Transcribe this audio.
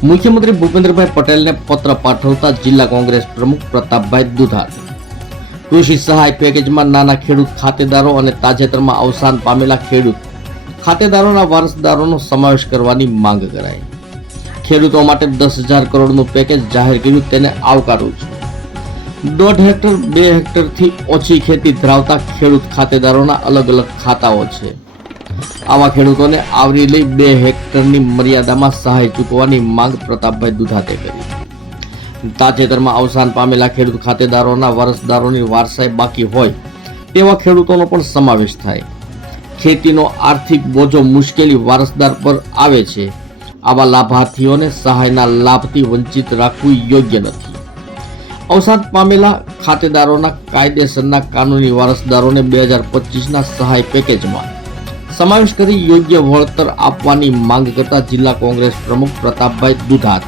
મુખ્યમંત્રી ભૂપેન્દ્રભાઈ પટેલને પત્ર પાઠવતા જિલ્લા કોંગ્રેસ પ્રમુખ પ્રતાપભાઈ દુધાત કૃષિ સહાય પેકેજમાં નાના ખેડૂત ખાતેદારો અને તાજેતરમાં અવસાન પામેલા ખેડૂત ખાતેદારોના વારસદારોનો સમાવેશ કરવાની માંગ કરાઈ। ખેડૂતો માટે 10,000 કરોડનું પેકેજ જાહેર કર્યું, તેને આવકારું છું। 1.5 હેક્ટર 2 હેક્ટરથી ઓછી ખેતી ધરાવતા ખેડૂત ખાતેદારોના અલગ અલગ ખાતાઓ છે। આવા ખેડૂતોને આવરી લઈ 2 હેક્ટરની મર્યાદામાં સહાય ચૂકવવાની માંગ પ્રતાપભાઈ દુધાતે કરી। તાજેતરમાં અવસાન પામેલા ખેડૂત ખાતેદારોના વારસદારોની વારસાઈ બાકી હોય તેવા ખેડૂતોનો પણ સમાવેશ થાય। ખેતીનો આર્થિક બોજો મુશ્કેલી વારસદાર પર આવે છે। આવા લાભાર્થીઓને સહાયના લાભથી વંચિત રાખવું યોગ્ય નથી। અવસાન પામેલા ખાતેદારોના કાયદેસરના કાનૂની વારસદારોને 2025ના સહાય પેકેજમાં સમાવેશ કરી યોગ્ય વળતર આપવાની માંગ કરતા જિલ્લા કોંગ્રેસ પ્રમુખ પ્રતાપભાઈ દુધાત